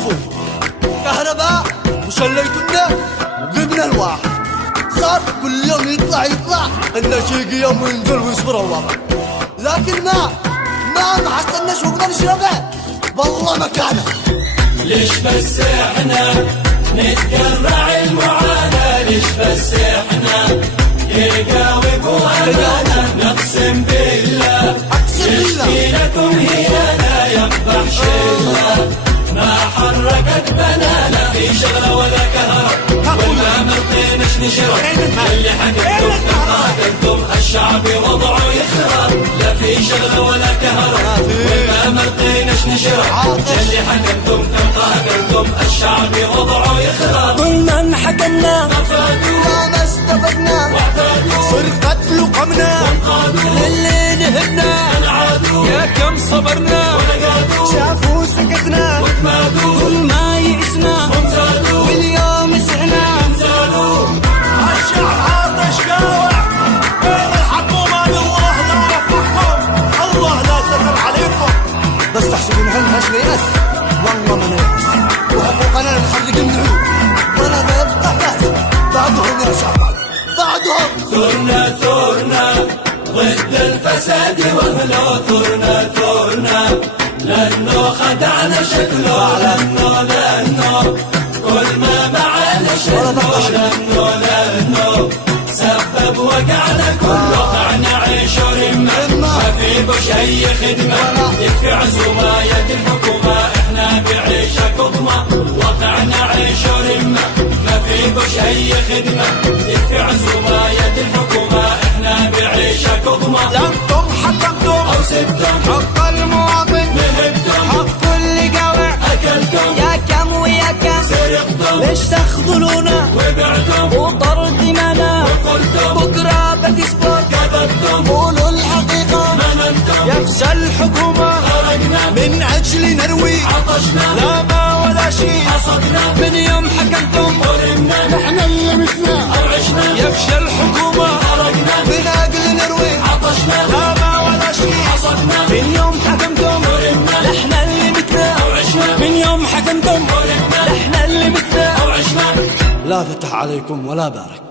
شوفوا كهرباء وشليتنا وجبنا الواحد، صار كل يوم يطلع النشيق يوم ينزل ويصبر الوضع، لكن ما حصلناش وقنا نشربه والله مكانه. ليش بس احنا نتقرع المعاناة؟ ليش بس احنا يقاوي بوهمنا؟ نقسم بالله تشكيلكم هيانا يقبح شلة ما حركت بنانا، في شغلة ولا كهرب ولا مرقينش نشرب، اللي حقدتم قاتلتم الشعب وضعه يخرب، لا في شغلة ولا كهرب ولا مرقينش نشرب، اللي حقدتم قاتلتم الشعب وضعه يخرب. قلنا انحكمنا ما استفدنا صر قتل وقمنا للي نهبنا يا كم صبرنا شافوا سكتنا كل ما يئسنا واليوم سعنا. الشعب عاطش قاوع بين الحكومة لله لا رفعكم، الله لا ستر عليكم، بس تحسبون هالهاش ناس والله ما ناس، وحقوقنا نتحرق النعوم وانا ببقى فاز بعضهم يا شعب بعضهم. ثرنا ضد الفساد واهله، ثرنا لانه خدعنا شكله، لانه كل ما معانا شكله، لانه سبب وقعنا كل وقعنا عيش ورمة، ما في بوش اي خدمة يكفي عزوماية الحكومة، احنا بعيشة كظمة وقعنا عيش ورمة، ما في بوش اي خدمة يكفي عزوماية الحكومة، احنا بعيشة كظمة. انتم حكمتم او سبتم حق المواطن، نهبتم حق اللي قاوع اكلتم، يا كم ويا كم سرقتم، ليش تخذلونا وبعتم وطرد دمانا، وقلتم بكره بتسبق كذبتم، قولوا الحقيقة مننتم يفشل الحكومة خرجنا من أجل نروي عطشنا، لا ما ولا شيء حصدنا من يوم حكمتم ورمنا، نحن اللي مثنا او عشنا يفشل الحكومة خرجنا من اجل نروي عطشنا، لا ما ولا شيء حصدنا من يوم حكمتم ورمنا، نحن اللي مثنا او عشنا من يوم حكمتم ورمنا، نحن اللي مثنا او عشنا. لا فتح عليكم ولا بارك.